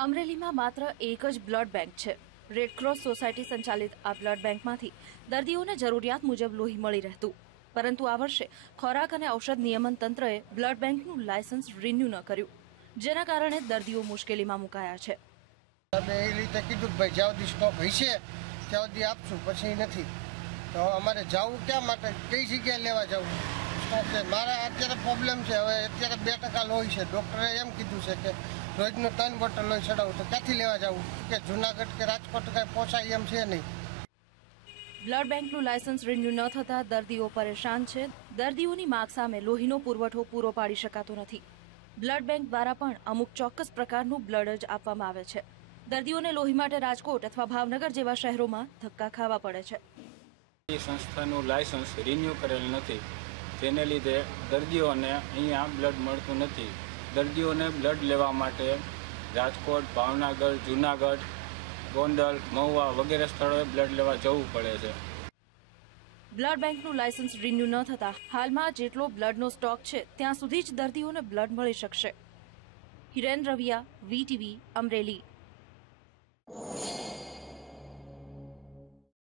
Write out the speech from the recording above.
અમરેલીમાં માત્ર એક જ બ્લડ બેંક છે. રેડક્રોસ સોસાયટી સંચાલિત આ બ્લડ બેંકમાંથી દર્દીઓને જરૂરિયાત મુજબ લોહી મળી રહેતું. પરંતુ આ વર્ષે ખોરાક અને ઔષધ નિયમન તંત્રએ બ્લડ બેંકનું લાયસન્સ રિન્યુ ન કર્યું, જેના કારણે દર્દીઓ મુશ્કેલીમાં મુકાયા છે. અમે એ રીતે કીધું ભાઈ જ્યાં સુધી સ્ટોક હશે, ત્યાં સુધી આપશું, પછી નથી. તો અમારે જવું ક્યાં માટે? કઈ જગ્યાએ લેવા જવું? સ્ટોક મારે અત્યારે પ્રોબ્લેમ છે. હવે અત્યારે બે ટકા લોહી છે. ડૉક્ટરે એમ કીધું છે કે રોજનું ત્રણ બોટલ લોહી ચડાવું. તો ક્યાંથી લેવા જવું? કે જુનાગઢ કે રાજકોટ કાંઈ પહોંચાય એમ છે નહીં. બ્લડ બેંકનું લાયસન્સ રિન્યુ ન થતાં દર્દીઓ પરેશાન છે. દર્દીઓની માગ સામે લોહીનો પુરવઠો પૂરો પાડી શકાતો નથી. બ્લડ બેંક દ્વારા પણ અમુક ચોક્કસ પ્રકારનું બ્લડ જ આપવામાં આવે છે. દર્દીઓને લોહી માટે રાજકોટ અથવા ભાવનગર જેવા શહેરોમાં ધક્કા ખાવા પડે છે. એ સંસ્થાનું લાયસન્સ રિન્યુ કરેલ નથી. તેને લીધે દર્દીઓને અહીંયા બ્લડ મળતું નથી. દર્દીઓને બ્લડ લેવા માટે રાજકોટ, ભાવનગર, જૂનાગઢ, ગોંડલ, મહુવા વગેરે સ્થળોએ બ્લડ લેવા જવું પડે છે. બ્લડ બેંકનું લાયસન્સ રિન્યુ ન થતા હાલમાં જેટલો બ્લડનો સ્ટોક છે, ત્યાં સુધી જ દર્દીઓને બ્લડ મળી શકશે. હિરેન રવિયા વીટીવી અમરેલી.